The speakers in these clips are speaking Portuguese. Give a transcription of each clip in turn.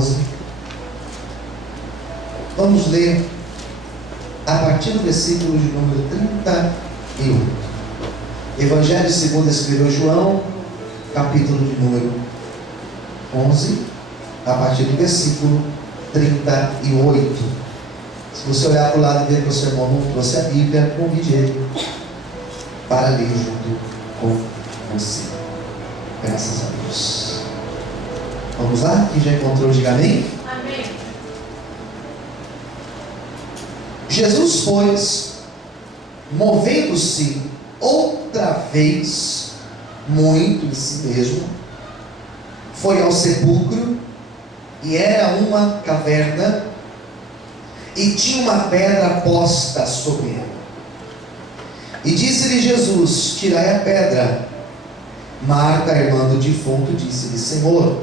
11. Vamos ler a partir do versículo de número 38. Evangelho segundo escreveu João, capítulo de número 11, a partir do versículo 38. Se você olhar para o lado e ver que o seu irmão não trouxe a Bíblia, convide ele para ler junto com você. Graças a Deus. Vamos lá? Quem já encontrou, diga amém. Amém. Jesus, pois, movendo-se outra vez muito em si mesmo, foi ao sepulcro, e era uma caverna, e tinha uma pedra posta sobre ela. E disse-lhe Jesus: tirai a pedra. Marta, irmã do defunto, disse-lhe: Senhor,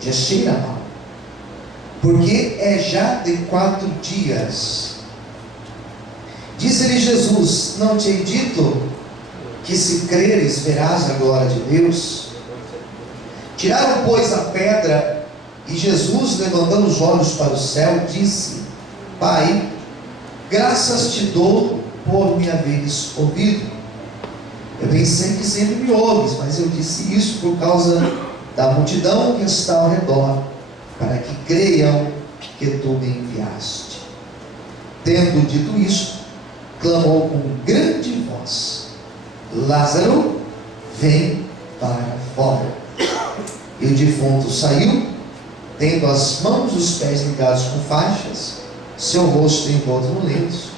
já cheira mal, porque é já de 4 dias. Disse-lhe Jesus: não te hei dito que se creres verás a glória de Deus? Tiraram, pois, a pedra, e Jesus, levantando os olhos para o céu, disse: Pai, graças te dou por me haveres ouvido. Eu bem sei que sempre me ouves, mas eu disse isso por causa da multidão que está ao redor, para que creiam que tu me enviaste. Tendo dito isto, clamou com grande voz: Lázaro, vem para fora. E o defunto saiu, tendo as mãos e os pés ligados com faixas, seu rosto envolto no lenço,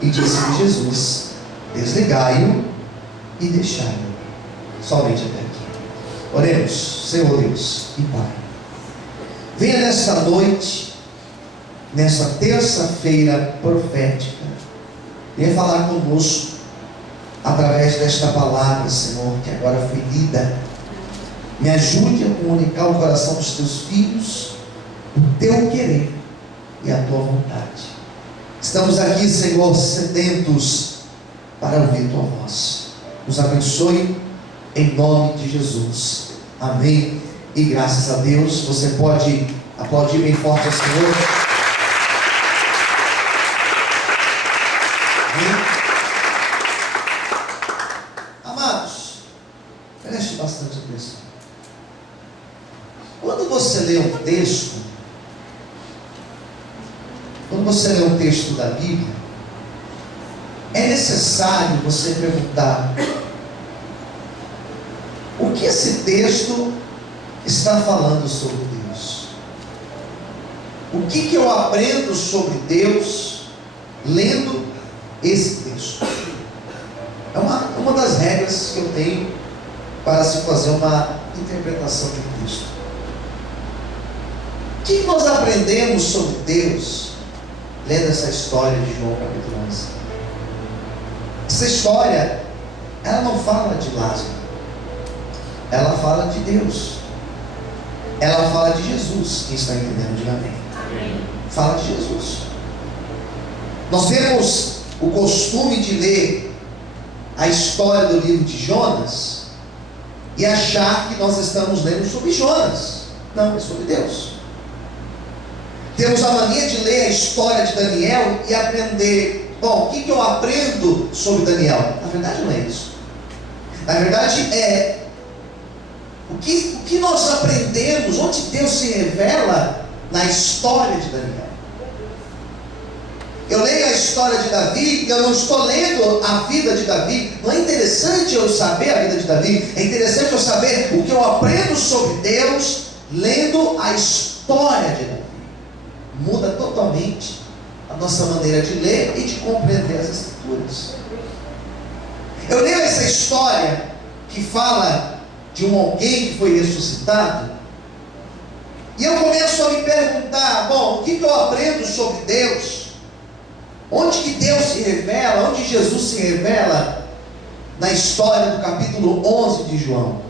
e disse-lhe Jesus: desligai-o e deixai-o somente até aqui. Oremos. Senhor Deus e Pai, venha nesta noite, nesta terça-feira profética, venha falar conosco através desta palavra, Senhor, que agora foi lida. Me ajude a comunicar ao coração dos teus filhos o teu querer e a tua vontade. Estamos aqui, Senhor, sedentos para ouvir tua voz. Nos abençoe em nome de Jesus. Amém. E graças a Deus. Você pode aplaudir bem forte ao Senhor. Amém. Amados, preste bastante atenção. Quando você lê um texto, da Bíblia, é necessário você perguntar: o que esse texto está falando sobre Deus? O que eu aprendo sobre Deus lendo esse texto? É uma das regras que eu tenho para se fazer uma interpretação de um texto. O que nós aprendemos sobre Deus lendo essa história de João capítulo 11? Essa história, ela não fala de Lázaro, ela fala de Deus, ela fala de Jesus. Quem está entendendo, diga amém. Amém. Fala de Jesus. Nós temos o costume de ler a história do livro de Jonas e achar que nós estamos lendo sobre Jonas. Não, é sobre Deus. Temos a mania de ler a história de Daniel e aprender: bom, o que eu aprendo sobre Daniel? Na verdade não é isso. Na verdade é o que nós aprendemos, onde Deus se revela na história de Daniel. Eu leio a história de Davi, eu não estou lendo a vida de Davi. Não é interessante eu saber a vida de Davi, é interessante eu saber o que eu aprendo sobre Deus lendo a história de Davi. Muda totalmente a nossa maneira de ler e de compreender as Escrituras. Eu leio essa história que fala de alguém que foi ressuscitado, e eu começo a me perguntar: bom, o que eu aprendo sobre Deus? Onde que Deus se revela? Onde Jesus se revela na história do capítulo 11 de João?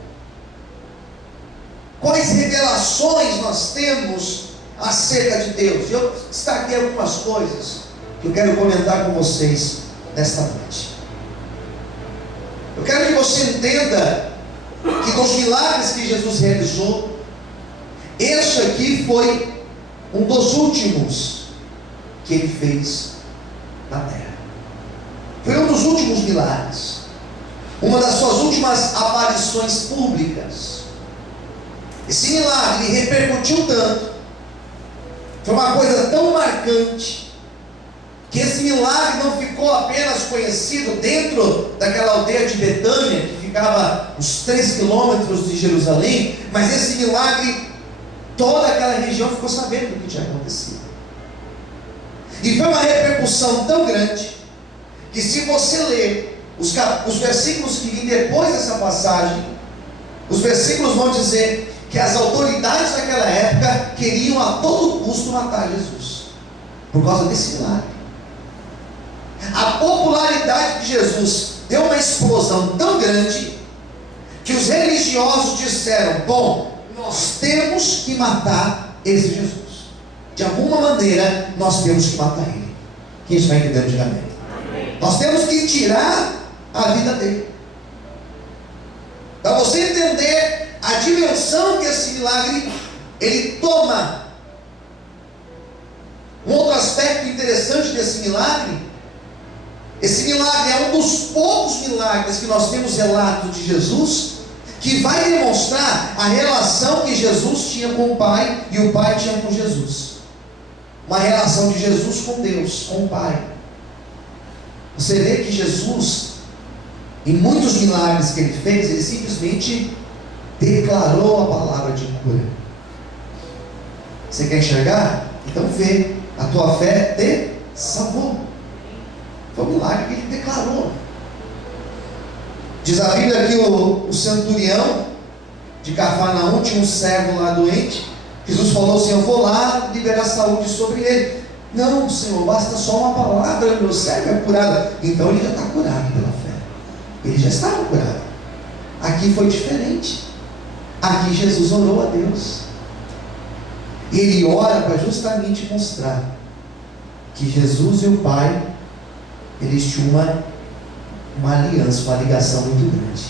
Quais revelações nós temos acerca de Deus? Eu destaquei algumas coisas que eu quero comentar com vocês nesta noite. Eu quero que você entenda que dos milagres que Jesus realizou, este aqui foi um dos últimos que ele fez na terra. Foi um dos últimos milagres, uma das suas últimas aparições públicas. Esse milagre repercutiu tanto, foi uma coisa tão marcante, que esse milagre não ficou apenas conhecido dentro daquela aldeia de Betânia, que ficava uns 3 quilômetros de Jerusalém, mas esse milagre, toda aquela região ficou sabendo do que tinha acontecido. E foi uma repercussão tão grande, que se você ler os versículos que vêm depois dessa passagem, os versículos vão dizer que as autoridades daquela época queriam a todo custo matar Jesus, por causa desse milagre. A popularidade de Jesus deu uma explosão tão grande, que os religiosos disseram: bom, nós temos que matar esse Jesus. De alguma maneira, nós temos que matar ele. Quem está entendendo, diga amém. Nós temos que tirar a vida dele. Para você entender a dimensão que esse milagre ele toma. Um outro aspecto interessante desse milagre, esse milagre é um dos poucos milagres que nós temos relato de Jesus, que vai demonstrar a relação que Jesus tinha com o Pai e o Pai tinha com Jesus. Uma relação de Jesus com Deus, com o Pai. Você vê que Jesus, em muitos milagres que ele fez, ele simplesmente declarou a palavra de cura. Você quer enxergar? Então vê, a tua fé te salvou. Foi um milagre que ele declarou. Diz a Bíblia que o centurião de Cafarnaum tinha um servo lá doente. Jesus falou assim: eu vou lá liberar saúde sobre ele. Não, Senhor, basta só uma palavra, meu servo é curado. Então ele já está curado pela fé. Ele já estava curado. Aqui foi diferente. Aqui Jesus orou a Deus. E ele ora para justamente mostrar que Jesus e o Pai, eles tinham uma aliança, uma ligação muito grande.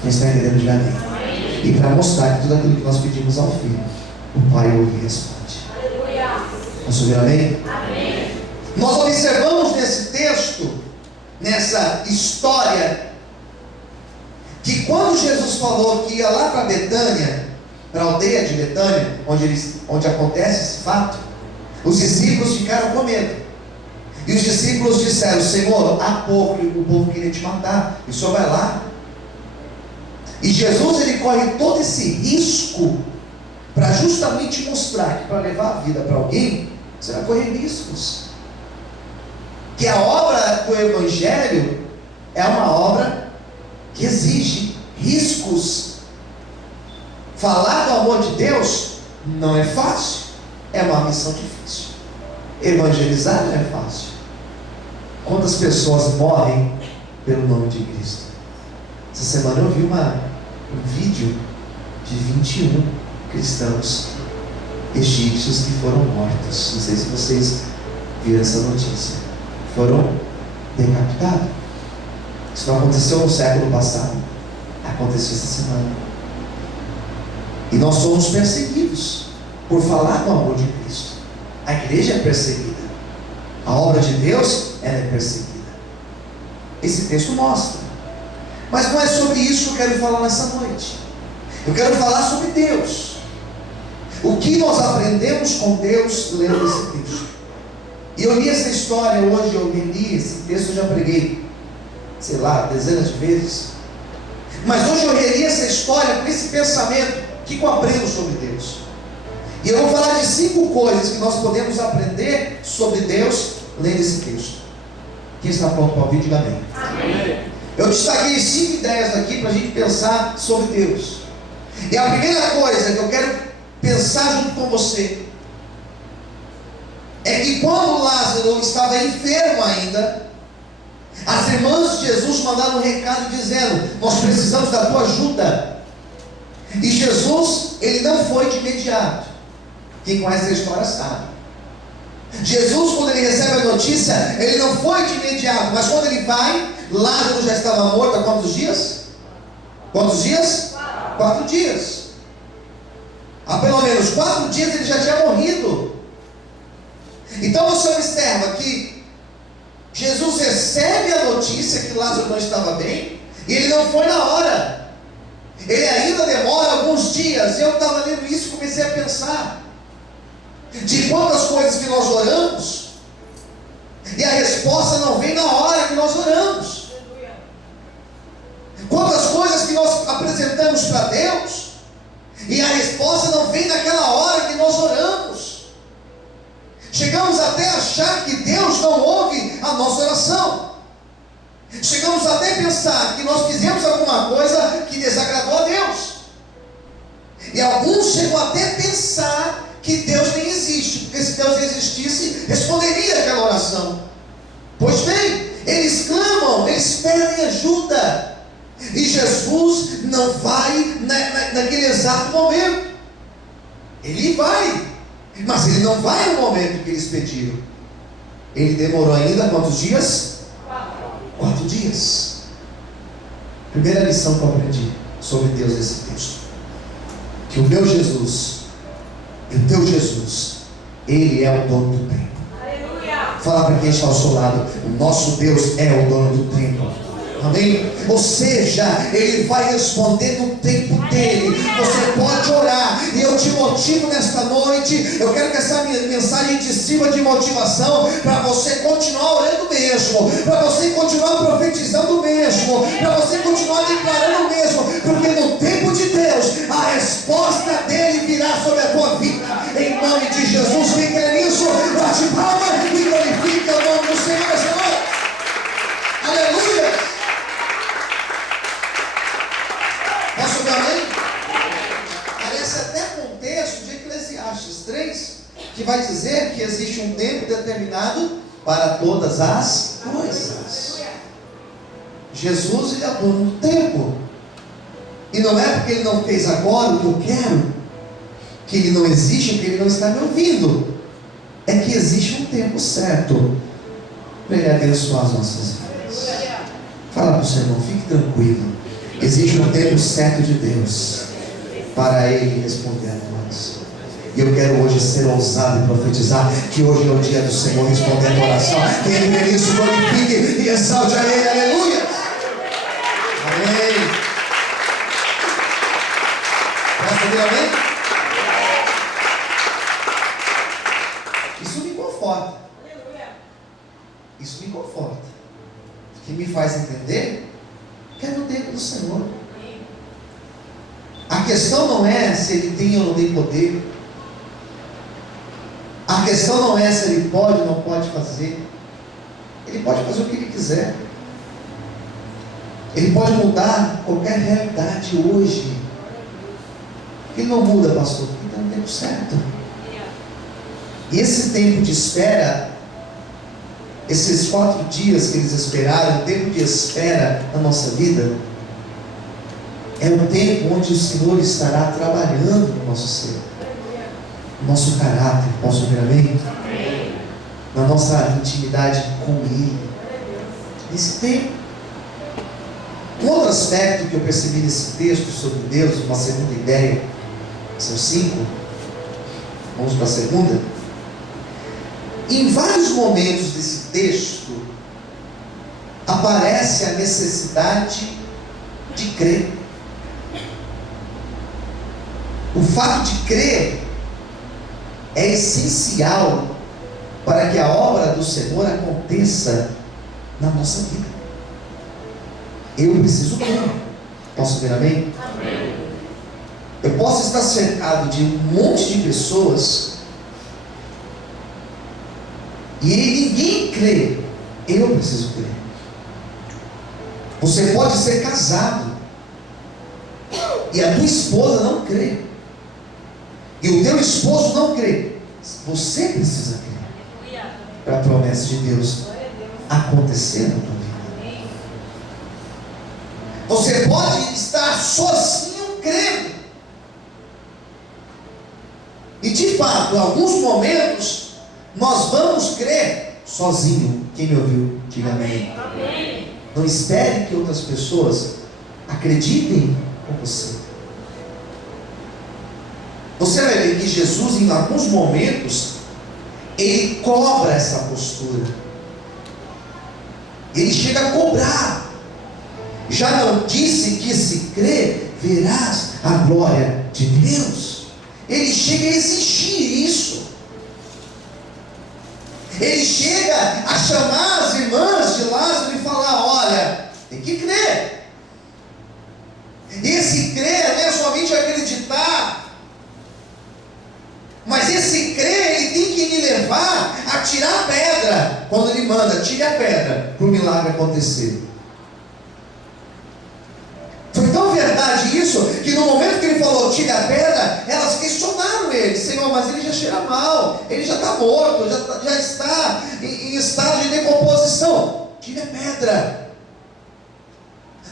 Quem está entendendo, diga amém. E para mostrar que tudo aquilo que nós pedimos ao Filho, o Pai ouve e responde. Posso ouvir amém? Amém? Nós observamos nesse texto, nessa história, que quando Jesus falou que ia lá para Betânia, para a aldeia de Betânia, onde acontece esse fato, os discípulos ficaram com medo. E os discípulos disseram: Senhor, há pouco o povo queria te matar, e o Senhor vai lá. E Jesus, ele corre todo esse risco para justamente mostrar que para levar a vida para alguém, você vai correr riscos. Que a obra do Evangelho é uma obra que exige riscos. Falar do amor de Deus não é fácil, é uma missão difícil. Evangelizar não é fácil. Quantas pessoas morrem pelo nome de Cristo? Essa semana eu vi um vídeo de 21 cristãos egípcios que foram mortos. Não sei se vocês viram essa notícia. Foram decapitados. Isso não aconteceu no século passado, aconteceu essa semana. E nós somos perseguidos por falar do amor de Cristo. A igreja é perseguida, a obra de Deus, ela é perseguida. Esse texto mostra. Mas não é sobre isso que eu quero falar nessa noite. Eu quero falar sobre Deus. O que nós aprendemos com Deus lendo esse texto. E eu li essa história hoje, eu reli esse texto, eu já preguei, sei lá, dezenas de vezes. Mas hoje eu reli essa história com esse pensamento. O que eu aprendo sobre Deus? E eu vou falar de 5 coisas que nós podemos aprender sobre Deus lendo esse texto. Quem está pronto para ouvir, diga amém. Amém. Eu destaquei 5 ideias aqui para a gente pensar sobre Deus. E a primeira coisa que eu quero pensar junto com você é que quando Lázaro estava enfermo ainda, as irmãs de Jesus mandaram um recado dizendo: nós precisamos da tua ajuda. E Jesus, ele não foi de imediato. Quem conhece a história sabe. Jesus, quando ele recebe a notícia, ele não foi de imediato, mas quando ele vai, Lázaro já estava morto há quantos dias? Quantos dias? 4 dias. Há pelo menos 4 dias ele já tinha morrido. Então você observa que Jesus recebe a notícia que Lázaro não estava bem, e ele não foi na hora, ele ainda demora alguns dias. Eu estava lendo isso e comecei a pensar de quantas coisas que nós oramos, e a resposta não vem na hora que nós oramos. Quantas coisas que nós apresentamos para Deus, e a resposta não vem naquela hora que nós oramos. Chegamos até a achar que Deus não ouve a nossa oração. Chegamos até a pensar que nós fizemos alguma coisa que desagradou a Deus. E alguns chegam até a pensar que Deus nem existe, porque se Deus existisse, responderia aquela oração. Pois bem, eles clamam, eles pedem ajuda, e Jesus não vai naquele exato momento. Ele vai, mas ele não vai no momento que eles pediram. Ele demorou ainda quantos dias? 4 dias. Primeira lição que eu aprendi sobre Deus nesse texto: que o meu Jesus e o teu Jesus, Ele é o dono do tempo. Aleluia. Fala para quem está ao seu lado: o nosso Deus é o dono do tempo. Amém? Ou seja, Ele vai responder no tempo dEle. Você pode orar, e eu te motivo nesta noite. Eu quero que essa mensagem te sirva de motivação para você continuar orando mesmo, para você continuar profetizando mesmo, para você continuar declarando mesmo, porque no tempo de Deus a resposta dEle virá sobre a tua vida, em nome de Jesus. Quem crê nisso, bate palma e glorifica o nome do Senhor essa noite. Aleluia. Posso dar amém? Parece até com o texto de Eclesiastes 3, que vai dizer que existe um tempo determinado para todas as coisas. Jesus, Ele é dono do tempo, e não é porque Ele não fez agora o que eu quero, que Ele não existe, que Ele não está me ouvindo. É que existe um tempo certo para Ele abençoar as nossas vidas. Fala para o seu irmão: fique tranquilo, existe um tempo certo de Deus para Ele responder a nós. E eu quero hoje ser ousado e profetizar que hoje é o dia do Senhor respondendo a oração. Quem crê nisso, glorifique e exalte a Ele. Aleluia. Amém. Posso ouvir amém? Isso me conforta. Isso me conforta, que me faz entender que é no tempo do Senhor. A questão não é se Ele tem ou não tem poder. A questão não é se Ele pode ou não pode fazer. Ele pode fazer o que Ele quiser. Ele pode mudar qualquer realidade hoje. Ele não muda, pastor, porque está no tempo certo. E esse tempo de espera, esses 4 dias que eles esperaram, o tempo de espera na nossa vida, é o tempo onde o Senhor estará trabalhando no nosso ser, no nosso caráter. Posso ouvir amém? Na nossa intimidade com Ele. Esse tempo. Um outro aspecto que eu percebi nesse texto sobre Deus, uma segunda ideia, são 5, vamos para a segunda. Em vários momentos desse texto aparece a necessidade de crer. O fato de crer é essencial para que a obra do Senhor aconteça na nossa vida. Eu preciso crer. Posso ver amém? Amém. Eu posso estar cercado de um monte de pessoas e ninguém crê. Eu preciso crer. Você pode ser casado e a tua esposa não crê, e o teu esposo não crê. Você precisa crer para a promessa de Deus acontecer na tua vida. Você pode estar sozinho crendo, e de fato, em alguns momentos nós vamos crer sozinho. Quem me ouviu, diga amém. Amém. Não espere que outras pessoas acreditem com você. Você vai ver que Jesus, em alguns momentos, ele cobra essa postura. Ele chega a cobrar. Já não disse que se crer, verás a glória de Deus. Ele chega a exigir isso. Ele chega a chamar as irmãs de Lázaro e falar: olha, tem que crer. Esse crer não é somente acreditar, mas esse crer, ele tem que me levar a tirar a pedra. Quando ele manda, tire a pedra, para o milagre acontecer. Foi tão verdade isso, que no momento que ele falou, tire a pedra, elas questionaram ele: Senhor, mas ele já cheira mal, ele já está morto, já está em estado de decomposição. Tire a pedra.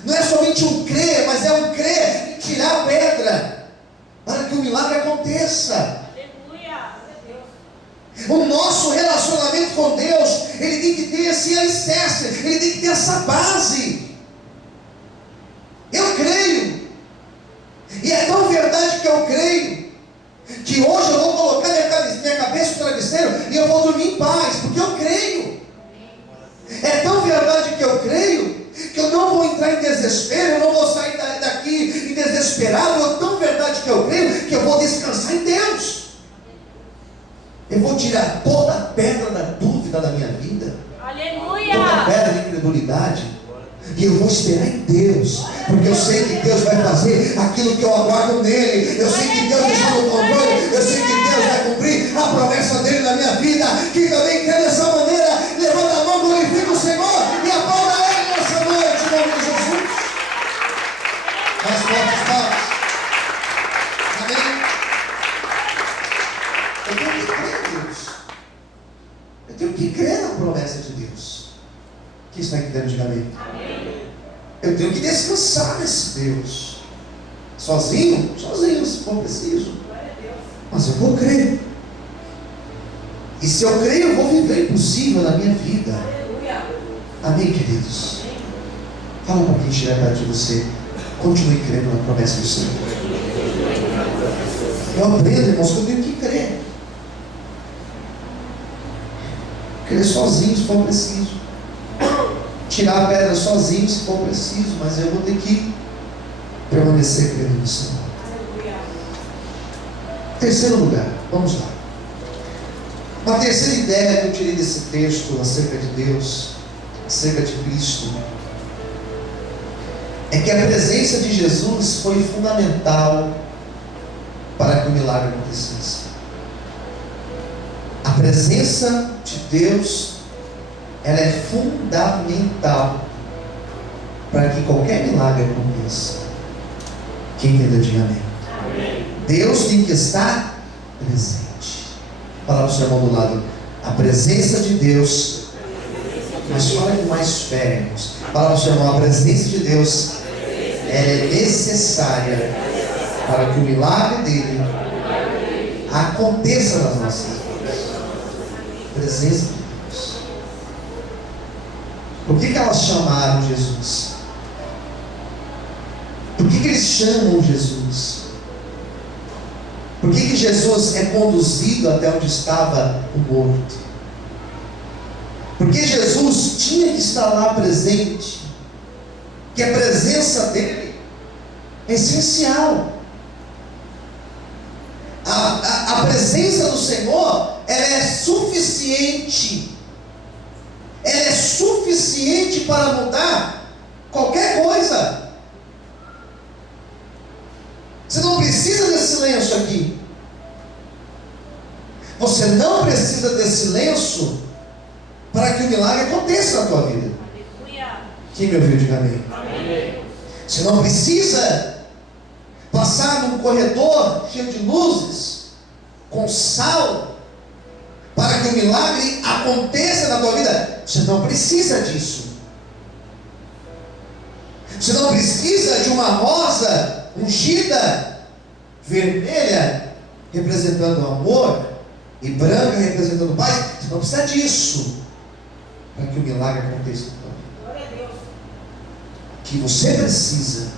Não é somente um crer, mas é um crer em tirar a pedra, para que o milagre aconteça. O nosso relacionamento com Deus, ele tem que ter esse alicerce, ele tem que ter essa base. Eu creio, e é tão verdade que eu creio, que hoje eu vou colocar minha cabeça no travesseiro e eu vou dormir em paz, porque eu creio. É tão verdade que eu creio, que eu não vou entrar em desespero, eu não vou sair daqui desesperado. É tão verdade que eu creio, que eu vou descansar em Deus. Eu vou tirar toda a pedra da dúvida da minha vida. Aleluia! Toda a pedra da incredulidade. E eu vou esperar em Deus, porque eu sei que Deus vai fazer aquilo que eu aguardo nele. Eu sei que Deus está no controle. Eu sei que Deus vai cumprir a promessa dele na minha vida. Que também quer dessa maneira, levanta a mão, glorifica o Senhor e aplauda ele nessa noite, em nome de Jesus. Mais fortes palmas. Amém? Eu tenho que crer em Deus. Eu tenho que crer na promessa de Deus. Quem está entendendo, diga amém. Eu tenho que descansar nesse Deus. Sozinho, se for preciso. Mas eu vou crer. E se eu creio, eu vou viver o impossível na minha vida. Amém, queridos? Fala para quem estiver perto de você. Continue crendo na promessa do Senhor. Eu aprendo, irmãos, que eu tenho que crer. Crer sozinho, se for preciso. Tirar a pedra sozinho, se for preciso. Mas eu vou ter que permanecer crendo no Senhor. Terceiro lugar, vamos lá. Uma terceira ideia que eu tirei desse texto acerca de Deus, acerca de Cristo, é que a presença de Jesus foi fundamental para que o milagre acontecesse. A presença de Deus, ela é fundamental para que qualquer milagre aconteça. Quem entendeu, diga amém. Amém. Deus tem que estar presente. Fala para o seu irmão do lado: a presença de Deus. Mas fala com mais fé, irmãos. Fala para o seu irmão: a presença de Deus, ela é necessária para que o milagre dele aconteça nas nossas vidas. Presença de Deus. Por que elas chamaram Jesus? Por que eles chamam Jesus? Por que Jesus é conduzido até onde estava o morto? Porque Jesus tinha que estar lá presente. Que a presença dele é essencial. A presença do Senhor, ela é suficiente. Ela é suficiente para mudar qualquer coisa. Você não precisa desse lenço aqui. Você não precisa desse lenço para que o milagre aconteça na tua vida. Quem me ouviu, diga amém. Você não precisa passar num corredor cheio de luzes, com sal, para que o milagre aconteça na tua vida. Você não precisa disso. Você não precisa de uma rosa ungida, vermelha, representando o amor, e branca, representando o paz. Você não precisa disso para que o milagre aconteça na tua vida. O que você precisa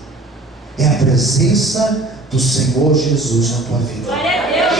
é a presença do Senhor Jesus na tua vida.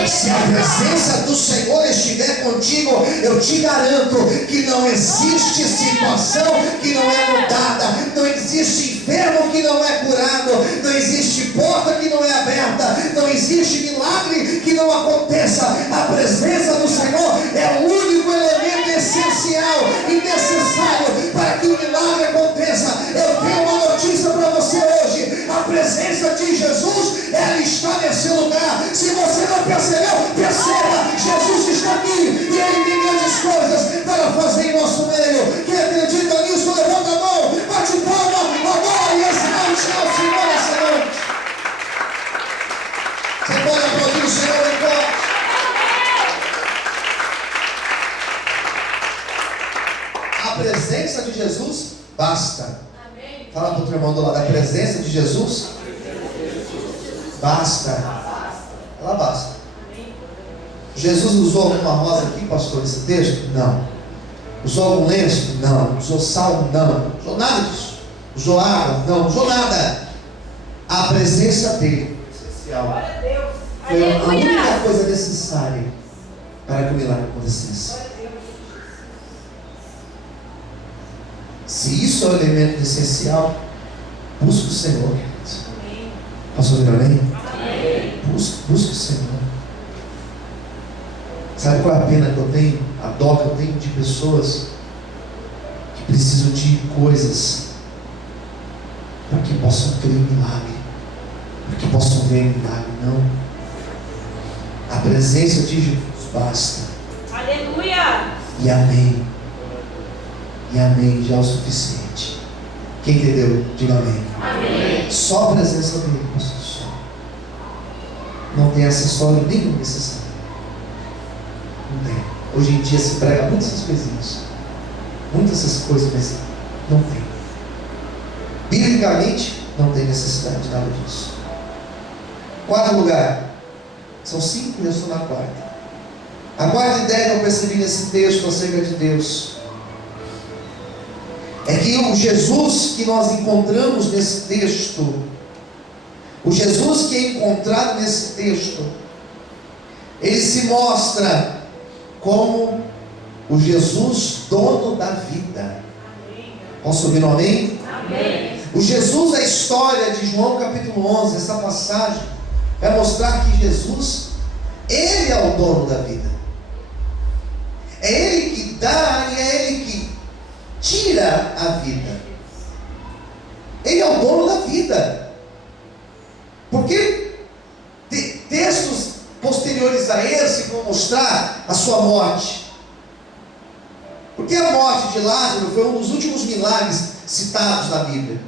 Se a presença do Senhor estiver contigo, eu te garanto que não existe situação que não é mudada, não existe enfermo que não é curado, não existe porta que não é aberta, não existe milagre que não aconteça. A presença do Senhor é o único elemento essencial e necessário para que o milagre aconteça. Eu tenho uma notícia para você hoje: a presença de Jesus, ela está nesse lugar. Se você não percebeu, perceba, Jesus está aqui e Ele tem grandes coisas para fazer em nosso meio. Quem acredita nisso, levanta a mão, bate palma, adora e exalte ao Senhor essa noite. Você pode aplaudir o Senhor em paz. A presença de Jesus basta. Fala para o teu irmão do lado: a presença de Jesus basta. Ela basta. Jesus usou alguma rosa aqui, pastor, nesse texto? Não. Usou algum lenço? Não. Usou sal? Não. Usou nada disso. Usou água? Não. Usou nada. A presença dele, essencial, foi a única coisa necessária para que o milagre acontecesse. Se isso é o elemento essencial, busque o Senhor. Posso ouvir amém? Busque o Senhor. Sabe qual é a pena que eu tenho? A dó que eu tenho de pessoas que precisam de coisas para que possam crer em milagre, para que possam ver em milagre. Não. A presença de Jesus basta. Aleluia! E amém. E amém já é o suficiente. Quem entendeu? Diga amém. Amém. Só a presença dele, pastor. Só. Não tem acessório nenhum necessário. Não tem. Hoje em dia se prega muitas essas coisinhas, muitas essas coisas, mas não tem. Biblicamente não tem necessidade de nada disso. Quarto lugar. São 5 e eu estou na quarta. A quarta ideia que eu percebi nesse texto acerca de Deus é que o Jesus que nós encontramos nesse texto, o Jesus que é encontrado nesse texto, ele se mostra como o Jesus dono da vida. Posso ouvir um amém? Amém. O Jesus da história de João capítulo 11, essa passagem vai mostrar que Jesus, Ele é o dono da vida. É Ele que dá e é Ele que tira a vida. Ele é o dono da vida. Porque textos posteriores a esse vão mostrar a sua morte. Porque a morte de Lázaro foi um dos últimos milagres citados na Bíblia,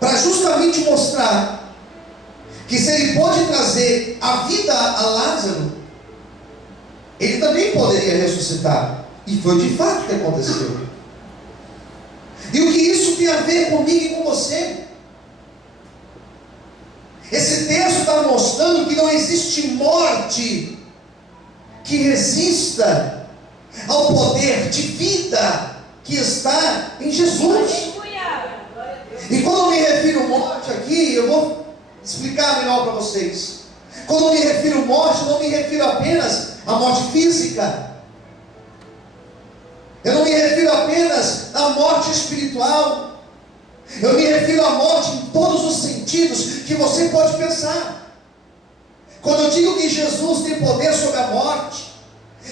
para justamente mostrar que se ele pôde trazer a vida a Lázaro, ele também poderia ressuscitar. E foi de fato o que aconteceu. E o que isso tem a ver comigo e com você? Esse texto está mostrando que não existe morte que resista ao poder de vida que está em Jesus. E quando eu me refiro a morte aqui, eu vou explicar melhor para vocês. Quando eu me refiro a morte, eu não me refiro apenas à morte física. Eu não me refiro apenas à morte espiritual. Eu me refiro à morte em todos os sentidos que você pode pensar. Quando eu digo que Jesus tem poder sobre a morte,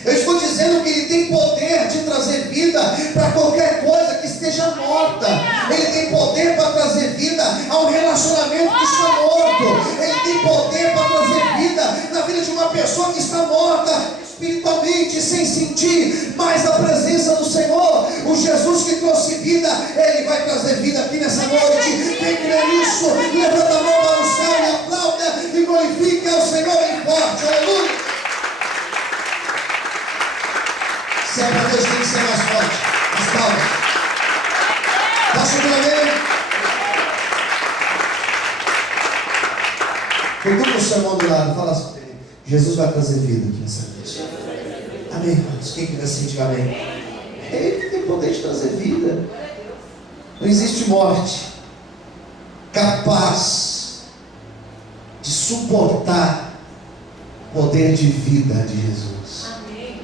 eu estou dizendo que Ele tem poder de trazer vida para qualquer coisa que esteja morta. Ele tem poder para trazer vida a um relacionamento que está morto. Ele tem poder para trazer vida na vida de uma pessoa que está morta espiritualmente, sem sentir mais a presença do Senhor. O Jesus que trouxe vida, Ele vai trazer vida aqui nessa noite. Quem crê nisso, levanta a mão para o céu e aplauda e glorifique ao Senhor em forte. Aleluia. Se é para Deus, tem que ser mais forte. As palmas. Posso ouvir amém? Pergunta o seu irmão do lado, fala assim: Jesus vai trazer vida aqui nessa noite. Amém, irmãos? Quem quiser assim, diga amém. Ele tem poder de trazer vida. Não existe morte capaz de suportar o poder de vida de Jesus. Amém.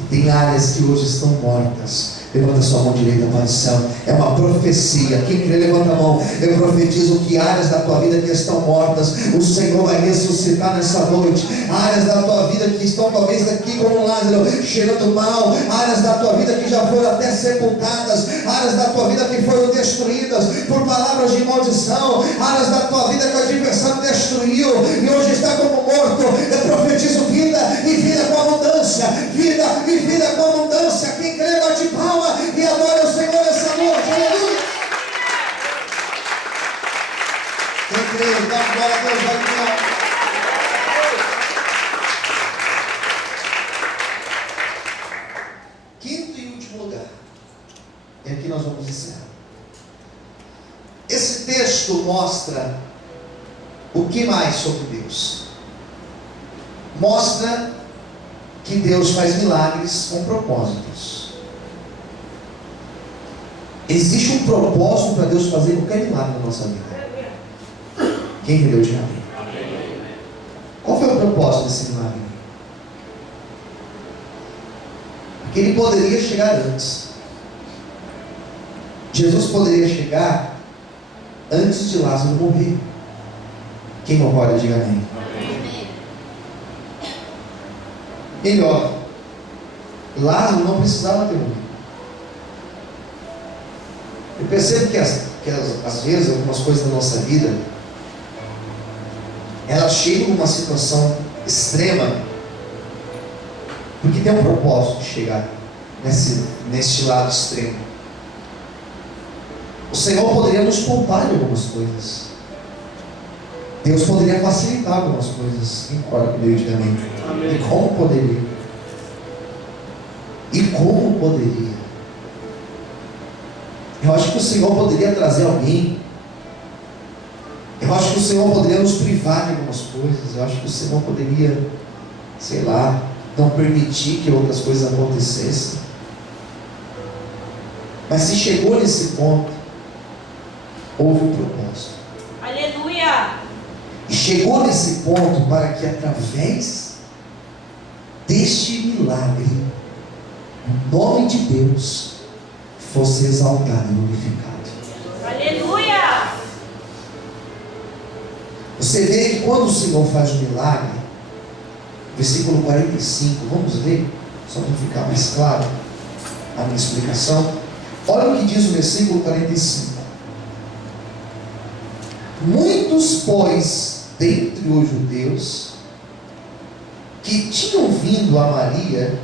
E tem áreas que hoje estão mortas. Levanta sua mão direita para o céu. É uma profecia. Quem crê, levanta a mão. Eu profetizo que áreas da tua vida que estão mortas, o Senhor vai ressuscitar nessa noite. Áreas da tua vida que estão talvez aqui como Lázaro, cheirando mal. Áreas da tua vida que já foram até sepultadas. Áreas da tua vida que foram destruídas por palavras de maldição. Áreas da tua vida que o adversário destruiu e hoje está como morto. Eu profetizo vida e vida com abundância. Vida e vida com abundância. Quem crê, bate palma e adora o Senhor essa noite. Aleluia. Quem crê, então glória a Deus, vai ganhar. Quinto e último lugar, e aqui nós vamos encerrar. Esse texto mostra o que mais sobre Deus? Mostra que Deus faz milagres com propósitos. Existe um propósito para Deus fazer qualquer milagre na nossa vida. Quem entendeu, diga amém. Qual foi o propósito desse milagre? Porque ele poderia chegar antes. Jesus poderia chegar antes de Lázaro morrer. Quem concorda, diga amém. Melhor, Lázaro não precisava ter morrido. Eu percebo que às vezes algumas coisas da nossa vida elas chegam numa situação extrema porque tem um propósito de chegar neste lado extremo. O Senhor poderia nos poupar de algumas coisas. Deus poderia facilitar algumas coisas. Quem concorda comigo, diga amém. E como poderia? E como poderia? Eu acho que o Senhor poderia trazer alguém. Eu acho que o Senhor poderia nos privar de algumas coisas. Eu acho que o Senhor poderia, sei lá, não permitir que outras coisas acontecessem. Mas se chegou nesse ponto, houve um propósito. Aleluia. E chegou nesse ponto para que através deste milagre, o nome de Deus fosse exaltado e glorificado. Aleluia. Você vê que quando o Senhor faz um milagre, versículo 45, vamos ler, só para ficar mais claro a minha explicação. Olha o que diz o versículo 45. Muitos, pois, dentre os judeus, que tinham vindo a Maria,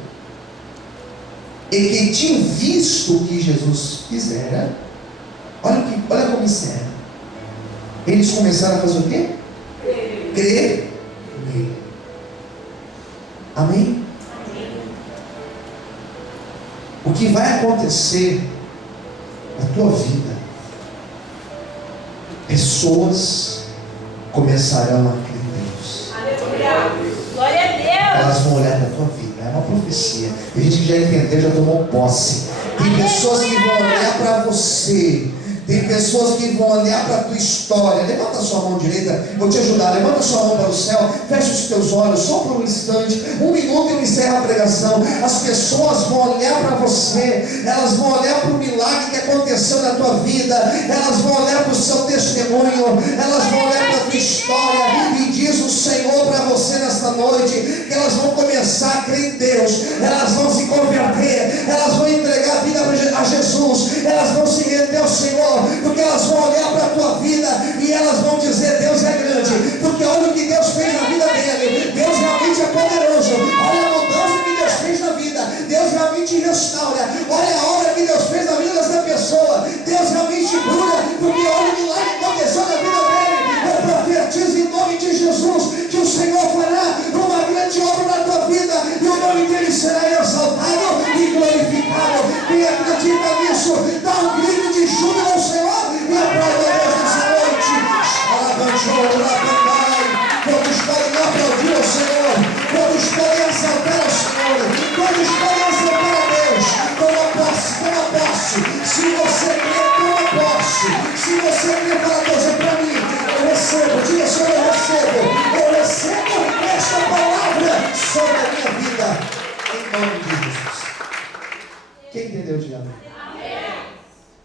e que tinham visto o que Jesus fizera, olha como encerra. Eles começaram a fazer o quê? Crer nele. Amém? Amém. O que vai acontecer na tua vida, pessoas começarão a crer em Deus. Aleluia. Glória a Deus. Elas vão olhar para a tua vida. É uma profecia. Tem gente que já entendeu, já tomou posse. Tem pessoas que vão olhar para você. Tem pessoas que vão olhar para a tua história. Levanta a sua mão direita, vou te ajudar. Levanta a sua mão para o céu. Fecha os teus olhos só por um instante. 1 minuto e eu encerro a pregação. As pessoas vão olhar para você. Elas vão olhar para o milagre que aconteceu na tua vida. Elas vão olhar para o seu testemunho. Elas vão olhar para a tua história. E diz o Senhor para você nesta noite que elas vão começar a crer em Deus. Elas vão se converter. Elas vão entregar a vida a Jesus. Elas vão se render ao Senhor. Porque elas vão olhar para a tua vida e elas vão dizer: Deus é grande. Porque olha o que Deus fez na vida dele. Deus realmente é poderoso. Olha a mudança que Deus fez na vida. Deus realmente restaura. Olha a obra que Deus fez na vida dessa pessoa. Deus realmente cura. Porque olha o milagre que aconteceu na vida dele. Eu profetizo em nome de Jesus que o Senhor fará uma grande obra na tua vida e o nome dele será exaltado e glorificado. Quem acredita nisso, dá um grito de júbilo ao Senhor e aplauda a Deus nessa noite. Todos podem aplaudir ao Senhor. Todos podem exaltar ao Senhor. Todos podem exaltar a Deus. Toma posse, toma posse. Se você crê, toma posse. Se você crê, fala: Deus é para mim. Eu recebo. Diga: Senhor, eu recebo. nome de Jesus. Quem entendeu, diga amém? Amém.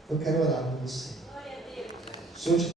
Eu quero orar por você. Glória a Deus. O Senhor te